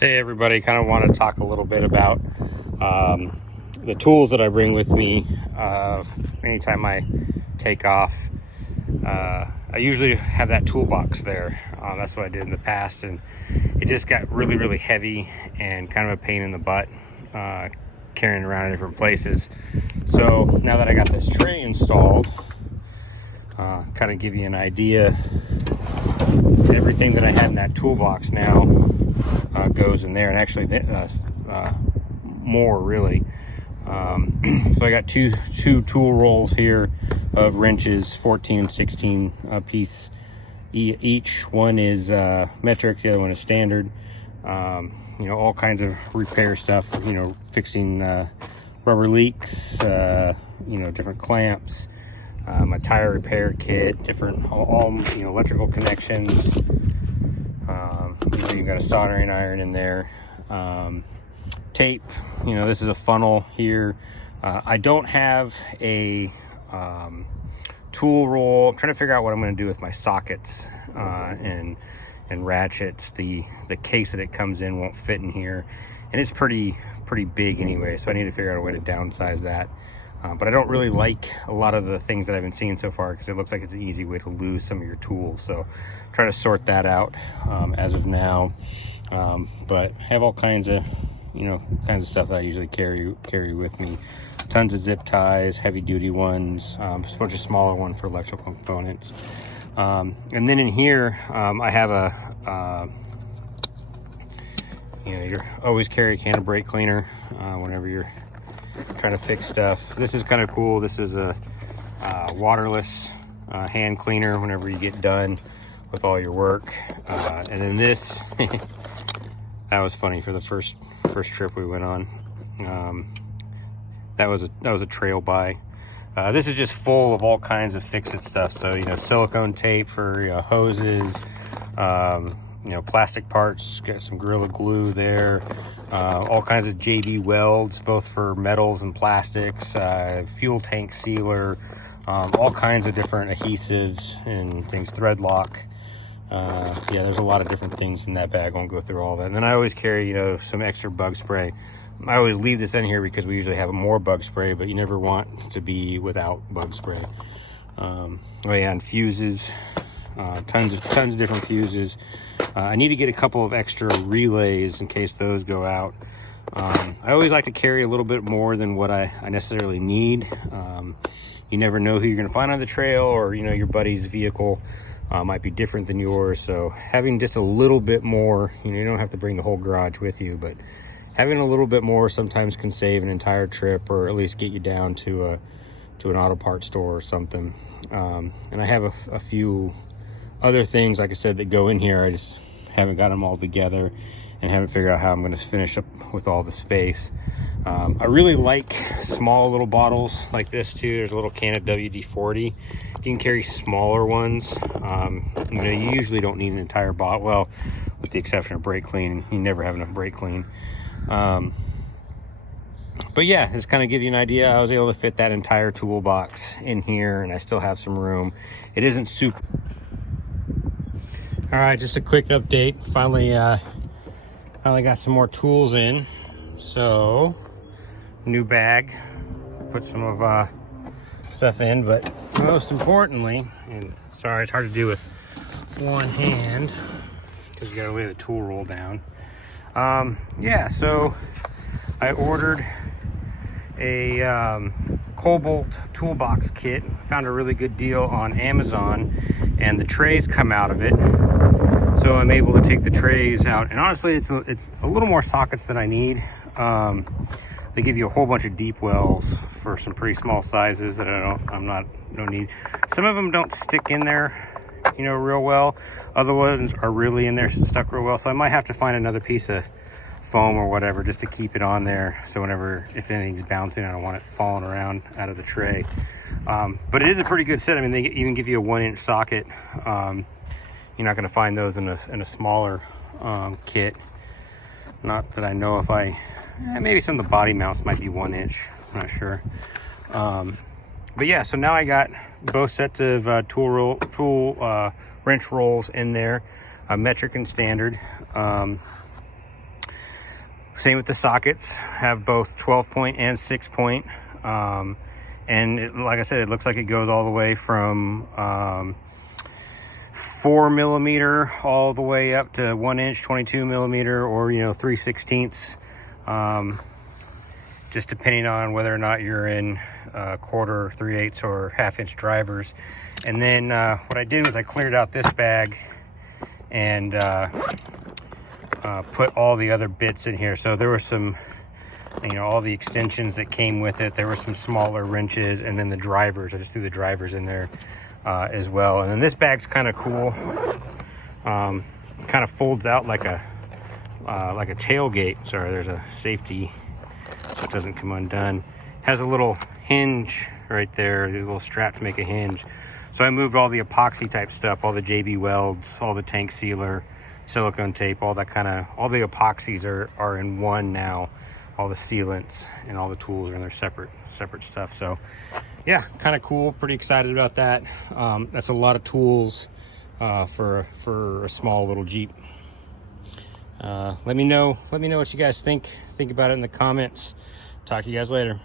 Hey everybody, kind of want to talk a little bit about the tools that I bring with me anytime I take off. I usually have that toolbox there. That's what I did in the past, and it just got really heavy and kind of a pain in the butt carrying around in different places. So now that I got this tray installed, kind of give you an idea, everything that I had in that toolbox now goes in there, and actually more really. So I got two tool rolls here of wrenches, 14 and 16 piece each. One is metric, the other one is standard. All kinds of repair stuff, fixing rubber leaks, different clamps, my tire repair kit, different all electrical connections. You've got a soldering iron in there, tape. This is a funnel here. I don't have a tool roll. I'm trying to figure out what I'm going to do with my sockets and ratchets. The case that it comes in won't fit in here, and it's pretty big anyway, so I need to figure out a way to downsize that. But I don't really like a lot of the things that I've been seeing so far, because it looks like it's an easy way to lose some of your tools. So try to sort that out as of now. But I have all kinds of stuff that I usually carry with me. Tons of zip ties, heavy duty ones, a bunch of smaller ones for electrical components. And then in here, I have you always carry a can of brake cleaner whenever you're trying to fix stuff. This is kind of cool. This is a waterless hand cleaner whenever you get done with all your work. And then this, that was funny for the first trip we went on. That was a trail buy. This is just full of all kinds of fix-it stuff. So silicone tape for hoses, plastic parts, got some Gorilla Glue there, all kinds of JB welds, both for metals and plastics, fuel tank sealer, all kinds of different adhesives and things, thread lock. There's a lot of different things in that bag. I won't go through all that. And then I always carry, some extra bug spray. I always leave this in here because we usually have more bug spray, but you never want to be without bug spray. And fuses, tons of different fuses. I need to get a couple of extra relays in case those go out. I always like to carry a little bit more than what I necessarily need. You never know who you're going to find on the trail, or your buddy's vehicle might be different than yours. So having just a little bit more, you don't have to bring the whole garage with you, but having a little bit more sometimes can save an entire trip, or at least get you down to an auto parts store or something. And I have a few other things, like I said, that go in here. I just haven't got them all together and haven't figured out how I'm going to finish up with all the space. I really like small little bottles like this too. There's a little can of WD-40. You can carry smaller ones. You usually don't need an entire bottle. Well, with the exception of brake clean, you never have enough brake clean. But yeah, just kind of give you an idea. I was able to fit that entire toolbox in here, and I still have some room. It isn't super. All right, just a quick update. Finally got some more tools in. So, new bag. Put some of stuff in, but most importantly, and sorry, it's hard to do with one hand because you gotta lay the tool roll down. So I ordered a Cobalt toolbox kit. Found a really good deal on Amazon, and the trays come out of it. So I'm able to take the trays out, and honestly, it's a little more sockets than I need. They give you a whole bunch of deep wells for some pretty small sizes that I don't need. Some of them don't stick in there, real well. Other ones are really in there, stuck real well. So I might have to find another piece of foam or whatever just to keep it on there. So if anything's bouncing, I don't want it falling around out of the tray. But it is a pretty good set. I mean, they even give you a 1-inch socket. You're not going to find those in a smaller kit. Not that I know if maybe some of the body mounts might be 1 inch. I'm not sure. But yeah, so now I got both sets of tool wrench rolls in there, metric and standard. Same with the sockets, have both 12-point and 6-point. Like I said, it looks like it goes all the way from 4mm all the way up to 1-inch 22mm, or 3/16, just depending on whether or not you're in quarter, 3/8, or 1/2-inch drivers. And then what I did was I cleared out this bag and put all the other bits in here. So there were some, all the extensions that came with it. There were some smaller wrenches, and then the drivers. I just threw the drivers in there as well. And then this bag's kind of cool. Kind of folds out like a tailgate. Sorry, there's a safety so it doesn't come undone. Has a little hinge right there. There's a little strap to make a hinge. So I moved all the epoxy type stuff, all the JB welds, all the tank sealer, silicone tape, all the epoxies are in one now. All the sealants and all the tools are in their separate stuff. So yeah, kind of cool. Pretty excited about that. That's a lot of tools for a small little Jeep. Let me know what you guys think about it in the comments. Talk to you guys later.